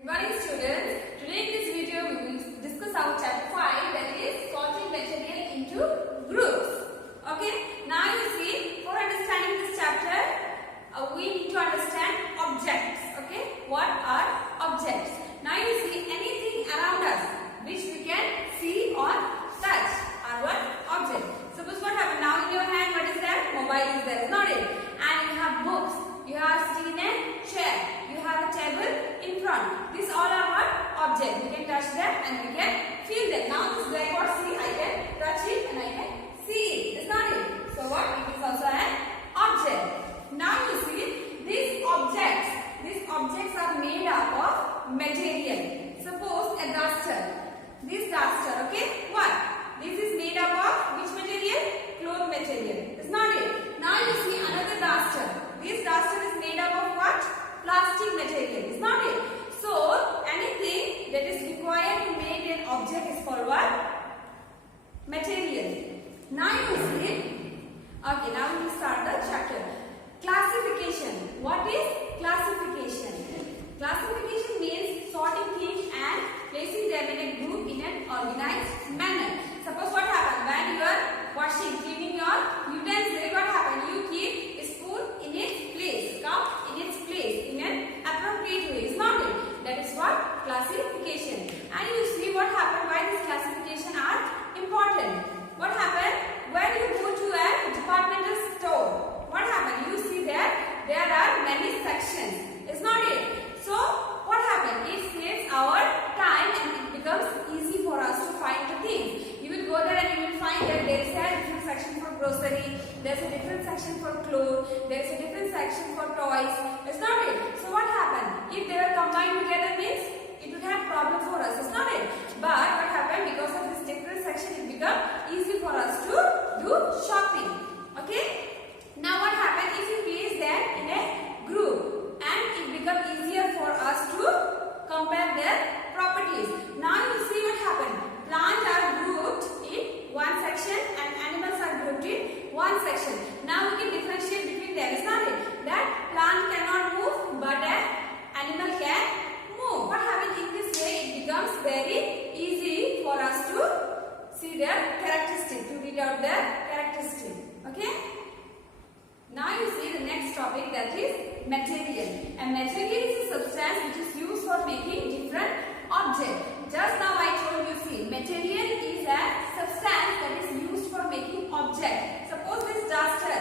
Good morning students. Today in this video we will discuss our chapter 5, that is sorting material into groups. Okay. Now you see, for understanding this chapter we need to understand objects. Okay. What are objects? Now you see, anything around us which we can see or touch are what? Objects. Suppose what happened? Now in your hand what is that? Mobile is there, is not it? And you have books. You are sitting in a chair. You have a table in front. These all are what? Objects. We can touch them and we can feel them. Now this blackboard, see, I can touch it and I can see it. Is not it? So what? It is also an object. Now you see, these objects are made up of material. Suppose a duster. This duster, okay? What? This is made up of which material? Cloth material. Is not it? Now you see another duster. This duster is made up of what? Plastic material. Is not it? So anything that is required to make an object is called what? Material. Now you see. Okay, now we will start the chapter. Classification. What is classification? Classification means sorting things and placing them in a group in an organized manner. Suppose what happened when you are washing, cleaning your utensils, what happened? You keep a spoon in its place, cup in its place in an appropriate way. Is not it? That is what? Classification. And you see what happened, why these classification are important. What happened? When you go to a departmental store, what happened? You see that there are many sections. Is not it? So what happened? It saves our time and it becomes easy for us to find the things. You will go there and you will find that there is a different section for grocery, there is a different section for clothes, there is a different section for toys. Is not it? So what happened? If they were combined together means it would have problem for us. Is not it? But what happened? Because of this different section, it become easy for us to do shopping. Okay? Now what happened? If you place them in a group and it become easier for us to compare their properties. Now you see what happened. Plants are grouped in one section and animals are grouped in one section. Now we can differentiate between them. Is not it? That plant cannot move but an animal can move. What happens in this way? It becomes very easy for us to see their characteristics, to read out their characteristics. Okay? Now you see the next topic, that is material. And material is a substance which is used for making different objects. Just now I told you, see, material is a substance that is used for making object. Suppose this duster,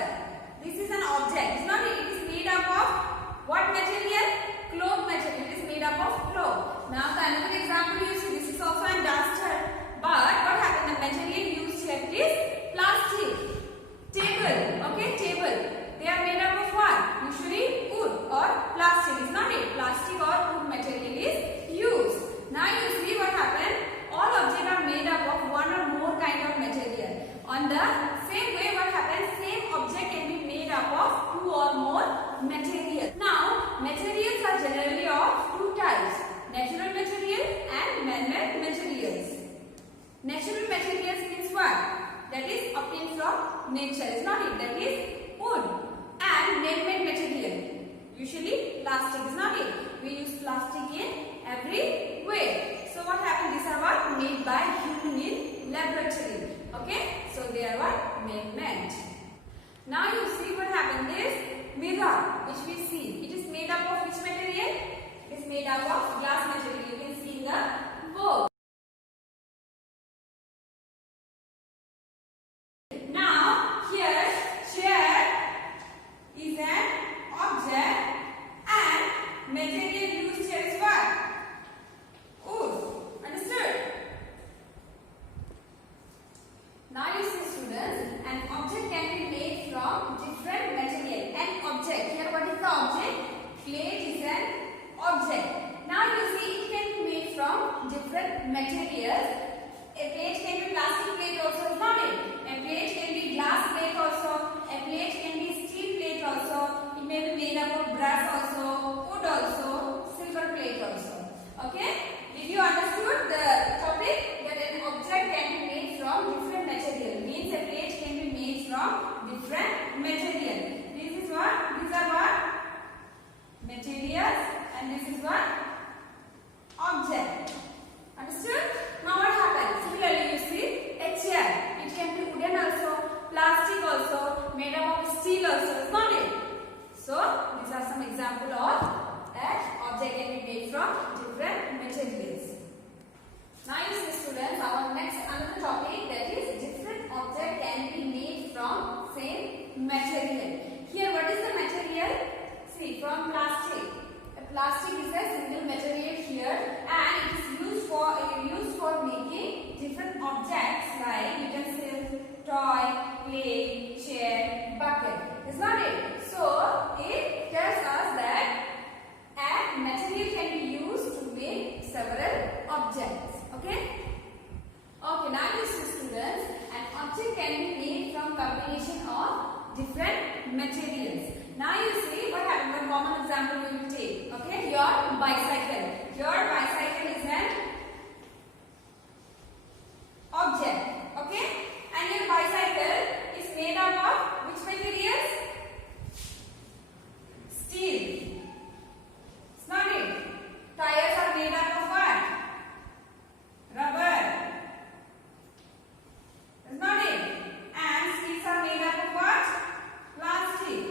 this is an object. It's not, it is made up of what material? Cloth material. It is made up of cloth. Now the another example you see, this is also a duster. But what happened? The material used here is plastic. Table, okay, table. They are made up of what? Usually wood or plastic. Is not it? Plastic or wood material is used. Now you see what happened. All objects are made up of one or more kind of material. On the same way, what happens? Same object can be made up of two or more materials. Now, materials are generally of two types: natural material and man-made materials. Natural materials means what? That is obtained from nature. Is not it? That is wood. And man-made material, usually plastic. Is not it? We use plastic in every way. So what happened? These are what? Made by human in laboratory. Okay? So they are what? Man-made. Now you see what happened. This mirror which we see, it is made up of which material? It is made up of glass material. You can see in the book. Now here chair is an object and material used here is what? Wood. Understood? Now you see students, an object can be made from different material. An object, here what is the object? Plate is an object. Now you see it can be made from So these are some example of an object can be made from different materials. Now you see students, our next another topic, that is different object can be made from same material. Here what is the material? See, from plastic. Plastic is a single material here, and it is used for making different objects like utensils, toy, plate, chair, bucket. Is not it? So it tells us that a material can be used to make several objects. Okay? Okay, now you see students, an object can be made from combination of different materials. Now you see what happened. One common example we will take. Okay, your bicycle. Your bicycle is an object. Okay, and your bicycle is made up of which materials? Steel. It's not it. Tires are made up of what? Rubber. It's not it. And seats are made up of what? Plastic.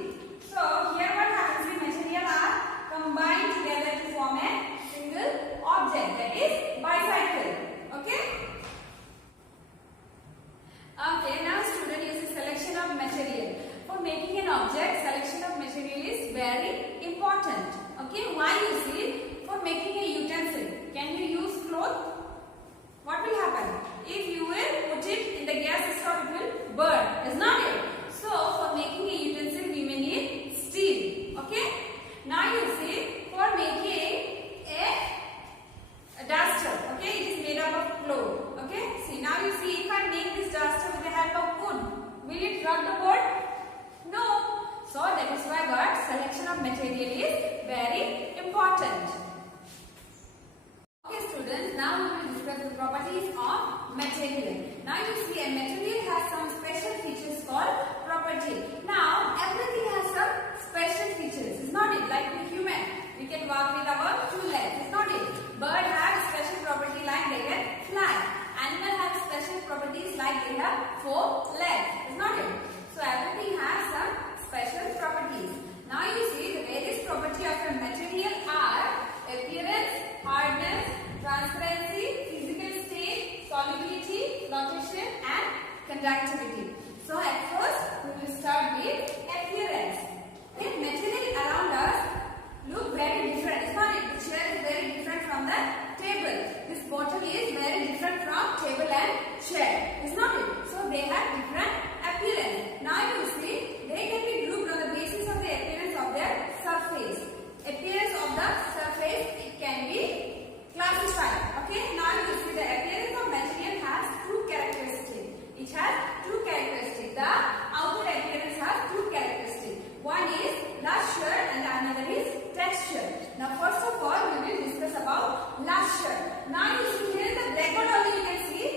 So here what happens, the material are combined together to form a single object, that is bicycle. Okay? Okay, now student uses selection of material. For making an object, selection of material is very important. Okay, why you see? For making a utensil, can you use cloth? What will happen? If you will put it in the gas stove, it will burn. Is not it? So for making a utensil, we may need steel. Okay? Now you see, for making a duster, okay, it is made up of cloth. Okay? See, now you see, if I make this duster with the help of wood, will it rub the board? No. So that is why what selection of material is very important. Okay students, now we will discuss the properties of material. Now you see, a material has some special features called property. Now everything has some special features. It's not it? Like the human, we can walk with our 2 legs. It's not it? Bird have special property like they can fly. Animal have special properties like they have 4 legs. It's not it? So everything has some special properties. Now you see, the various properties of a material are appearance, hardness, transparency, physical state, solubility, flotation and conductivity. So at first we will start with appearance. The material around us look very different. It's not it? The chair is very different from the table. This bottle is very different from table and chair. It's not it? So they have different appearance. Now you see, they can be grouped on the basis of the appearance of their surface. Appearance of the surface, it can be classified. Okay, now you see, the appearance of material has 2 characteristics. It has 2 characteristics. The outer appearance has 2 characteristics. One is luster and another is texture. Now first of all, we will discuss about luster. Now you see, here in the blackboard only you can see,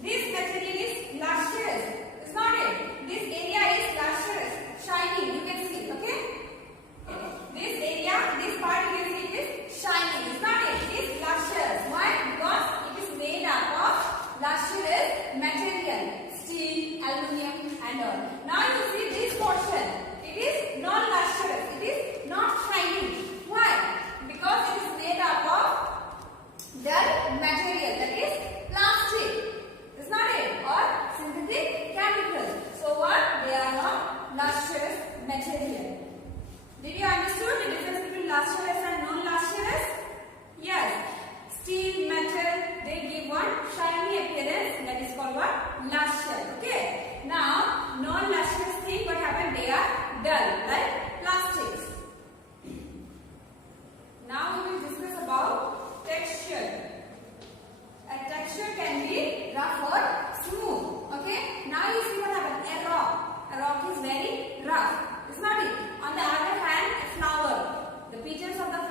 this material is lustrous. It's not it? This area is lustrous, shining. You can see. Okay. This area, this part you can see, it is shining. It's not it? It is lustrous. Why? Because it is made up of lustrous material, steel, aluminium and all. Now you see this portion, it is non-lustrous. It is not shining. Why? Because it is made up of dull material, that is plastic. Is not it? Or synthetic chemicals. So what? They are not lustrous material. Did you understand the difference between lustrous and non-lustrous? Yes. Steel, metal, they give one shiny appearance, that is called what? Luster. Okay. Now, non-lustrous thing, what happened? They are dull, like plastics. Now we will discuss about texture. A texture can be rough or smooth. Okay. Now you see what happened? A rock. A rock is very rough. It's not it. On the other hand, a flower. The petals of the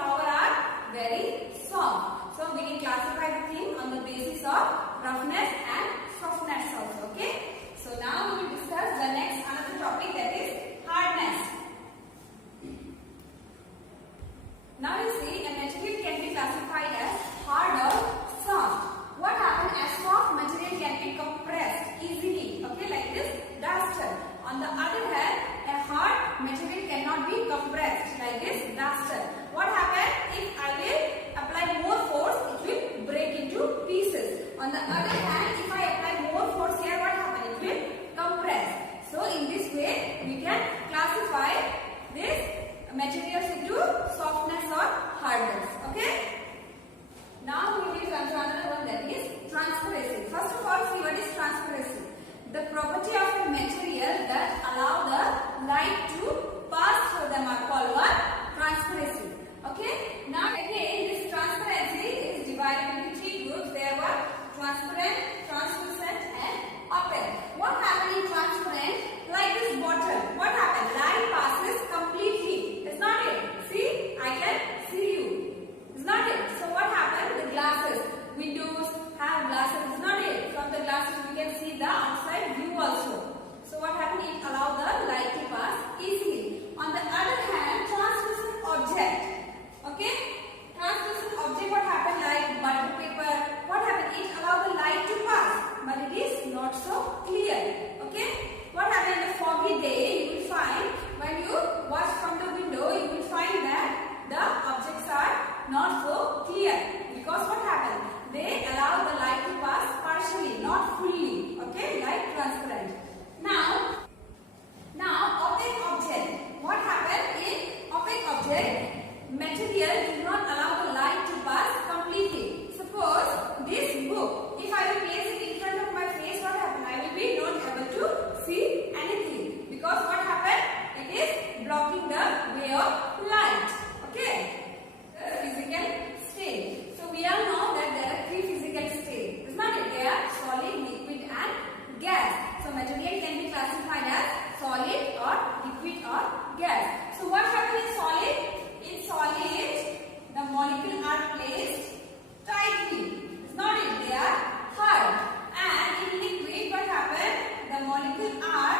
cannot be compressed like this duster. What happens if I will apply more force? It will break into pieces. On the other hand, if I apply more force here, what happens? It will compress. So in this way, we can classify this materials into softness or hardness. Okay. Now we will come to another one, that is transparency. First of all, see what is transparency. The property of a material that allow the light to pass through them are called what? Transparency. Okay. Now again, this transparency is divided into three groups. There were transparent, translucent, and opaque. What happens in transparent? Like this bottle. What happens? Light passes completely. It's not it. See, I can see you. It's not it. So what happens? The glasses, windows have glasses. It's not it. From the glasses we can see the outside view also. So what happens? It allows the light to pass easily. On the other hand, translucent object. Okay? Translucent object, what happens? Like butter paper. What happens? It allows the light to pass, but it is not so clear. Okay? What happens in a foggy day? You will find when you watch from the window, you will find that the objects are not so clear, because what happens? They allow the light to pass partially, not fully. Okay, like transparent. Now opaque object. What happens in opaque object? Material do not allow the light to pass completely. Suppose this book, if I will place it in front of my face, what happens? I will be not able to see anything, because what happens? It is blocking the way of light. Okay. Physical state. So we all know that there are three physical states. It's not it. They are solid, liquid, and gas. So material can be classified as solid or liquid or gas. So what happens in solid? In solid, the molecules are placed tightly. It's not it. They are hard. And in liquid, what happens? The molecules are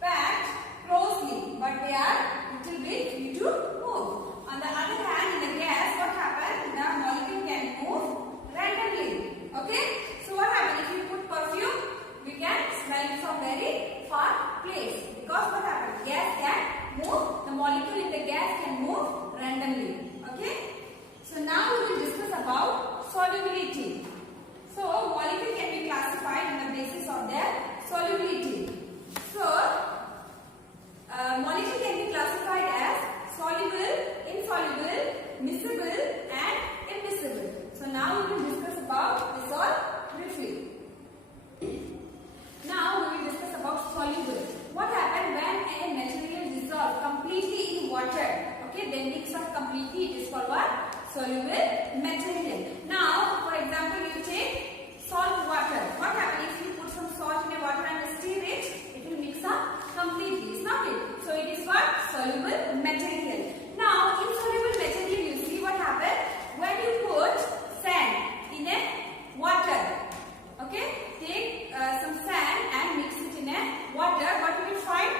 packed closely, but they are little bit free to move. On the other hand, in the gas, what happens? The molecule can move randomly. Okay? So what happens? If you put perfume, we can smell it from very far place. Because what happens? Gas can move. The molecule in the gas can move randomly. Okay? So now we will discuss about solubility. So molecule can be classified on the basis of their solubility. So molecule can be classified as soluble, insoluble, miscible, and immiscible. So now we will discuss about this all briefly. Now we will discuss about soluble. What happens when a material dissolves completely in water? Okay, then mix up completely. It is called what? Soluble material. Now, for example, you take salt water. What happens if you put some salt in a water and stir it? It will mix up completely. It's not it. So it is what? Soluble material. Now, insoluble material, you see what happens when you put sand in a water. Okay, take some sand and mix it in a water. What you will find?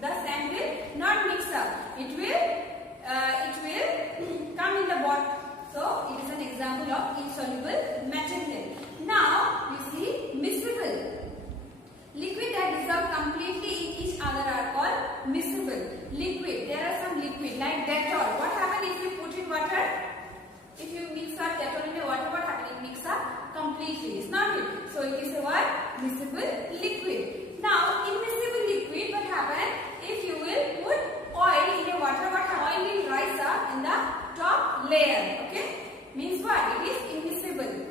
The sand will not mix up. It will come in the water. So it is an example of insoluble material. Now you see miscible. Liquid that dissolve completely in each other are called miscible. Liquid. There are some liquid like Dettol. What happens if you put in water? If you mix up Dettol in the water, what happens? It mix up completely. It's not it. So it is a what? Miscible liquid. Now immiscible liquid, what happens? If you will put oil in a water, what happens? Oil will rise up in the top layer. Okay? Means what? It is immiscible.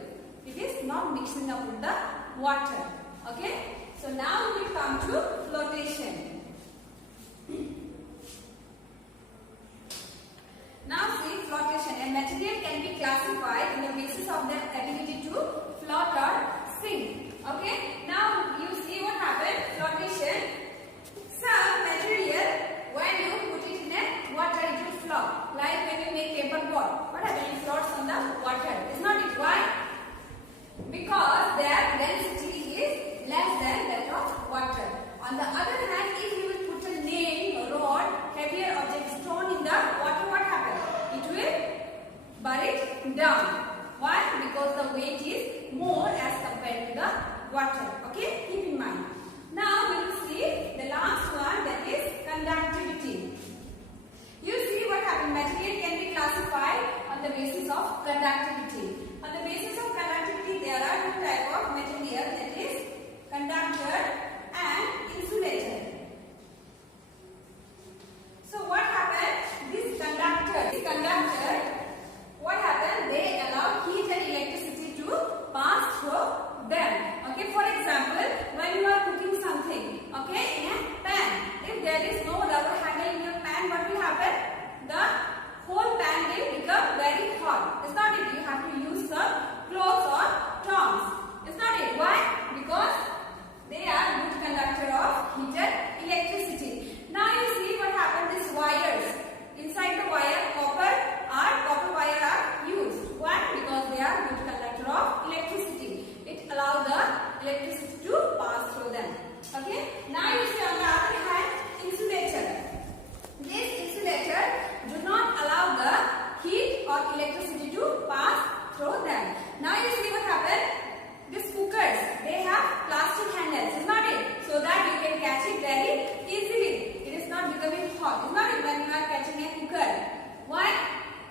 It is not mixing up with the water. Okay? So now we will come to flotation. Now see flotation. A material can be classified on the basis of their ability to float or sink. Okay? Now you see what happens? Flotation. Some material, when you put it in a water, it will float. Like when you make paper board. What happens? It floats on the water. Is not it? Why? Because their density is less than that of water. On the other hand, if you will put a nail, a rod, heavier object, stone in the water, what happens? It will bury it down. Why? Because the weight is more as compared to the water. Okay? Keep in mind. Now we will see the last one, that is conductivity. conductivity. On the basis of conductivity, there are two types of material, that is conductor and insulator. So what happened? This conductor, what happened? They allow heat and electricity to pass through them. Okay, for example, when you are cooking something, okay, in a pan, if there is no rubber handle in your pan, what will happen? The whole pan will become very hot. It's not it. You have to use some cloths or tongs. It's not it. Why? Because they are good conductor of heat and electricity. Now you see what happened. These wires. Inside the wire, copper wire are used. Why? Because they are good conductor of electricity. It allows the electricity to pass through them. Okay. Now you see on the other hand, insulator. This insulator do not allow the heat or electricity to pass through them. Now you see what happened. These cookers, they have plastic handles, is not it? So that you can catch it very easily. It is not becoming hot. It's not it when you are catching a cooker. Why?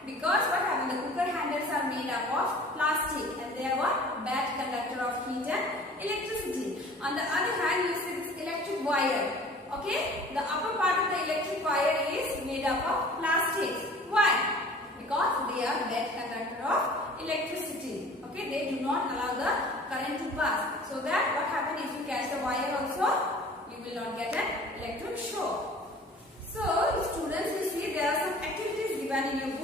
Because what happened? The cooker handles are made up of plastic and they are what? Bad conductor of heat and electricity. On the other hand, you see this electric wire. Okay? The upper part of the electric wire is made up of plastic. Why? Because they are bad conductor of electricity. Okay? They do not allow the current to pass. So that what happens if you catch the wire also, you will not get an electric shock. So, students, you see there are some activities given in your